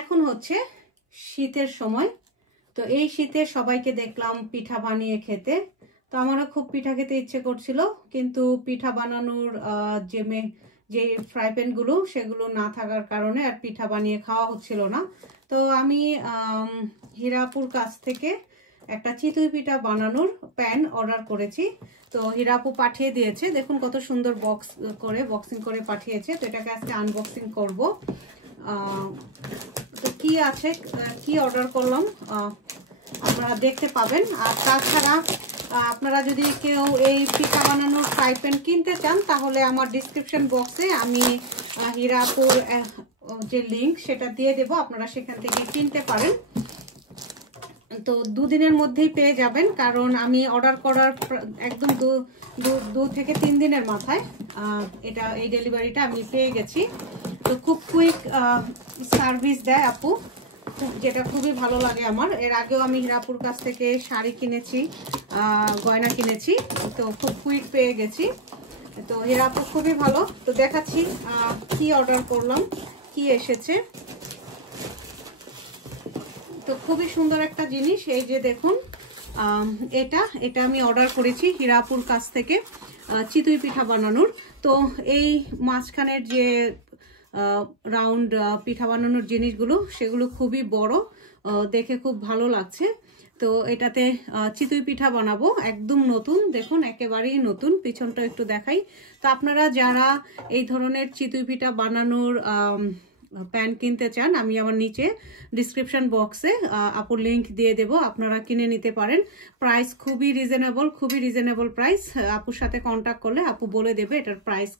এখন হচ্ছে শীতের সময়, তো এই শীতে সবাইকে দেখলাম পিঠা বানিয়ে খেতে, তো আমারও খুব পিঠা খেতে ইচ্ছে করছিল, কিন্তু পিঠা বানানোর যে ফ্রাই প্যানগুলো সেগুলো না থাকার কারণে আর পিঠা বানিয়ে খাওয়া হচ্ছিল না। তো আমি হীরাপুর কাছ থেকে একটা চিতই পিঠা বানানোর প্যান অর্ডার করেছি। তো হীরাপু পাঠিয়ে দিয়েছে, দেখুন কত সুন্দর বক্সিং করে পাঠিয়েছে। তো এটাকে আজকে আনবক্সিং করব। তো কি আছে, কি অর্ডার করলাম আপনারা দেখতে পাবেন। আর তাছাড়া আপনারা যদি কেউ এই পিঠা বানানোর ফ্রাই প্যান কিনতে চান তাহলে আমার ডিসক্রিপশন বক্সে আমি হীরাপুর যে লিঙ্ক সেটা দিয়ে দেব, আপনারা সেখান থেকে কিনতে পারেন। তো 2 দিনের মধ্যেই পেয়ে যাবেন, কারণ আমি অর্ডার করার একদম 2 থেকে 3 দিনের মাথায় এই ডেলিভারিটা আমি পেয়ে গেছি। তো খুব কুইক সার্ভিস দেয় আপু, যেটা খুবই ভালো লাগে আমার। এর আগেও আমি হীরাপুর কাছ থেকে শাড়ি কিনেছি, গয়না কিনেছি, তো খুব কুইক পেয়ে গেছি। তো হীরাপু খুবই ভালো। তো দেখাচ্ছি কি অর্ডার করলাম, কি এসেছে। তো খুবই সুন্দর একটা জিনিস, এই যে দেখুন এটা আমি অর্ডার করেছি হীরাপুর কাছ থেকে চিতই পিঠা বানানোর। তো এই মাঝখানের যে রাউন্ড পিঠা বানানোর জিনিসগুলো সেগুলো খুবই বড়, দেখে খুব ভালো লাগছে। তো এটাতে চিতই পিঠা বানাবো, একদম নতুন, দেখুন একেবারেই নতুন। পিছনটা একটু দেখাই। তো আপনারা যারা এই ধরনের চিতই পিঠা বানানোর প্যান কিনতে চান, আমি আমার নিচে ডিসক্রিপশন বক্সে আপুর লিঙ্ক দিয়ে দেব, আপনারা কিনে নিতে পারেন। প্রাইস খুবই রিজনেবল প্রাইস। আপুর সাথে কন্ট্যাক্ট করলে আপু বলে দেবে এটার প্রাইস।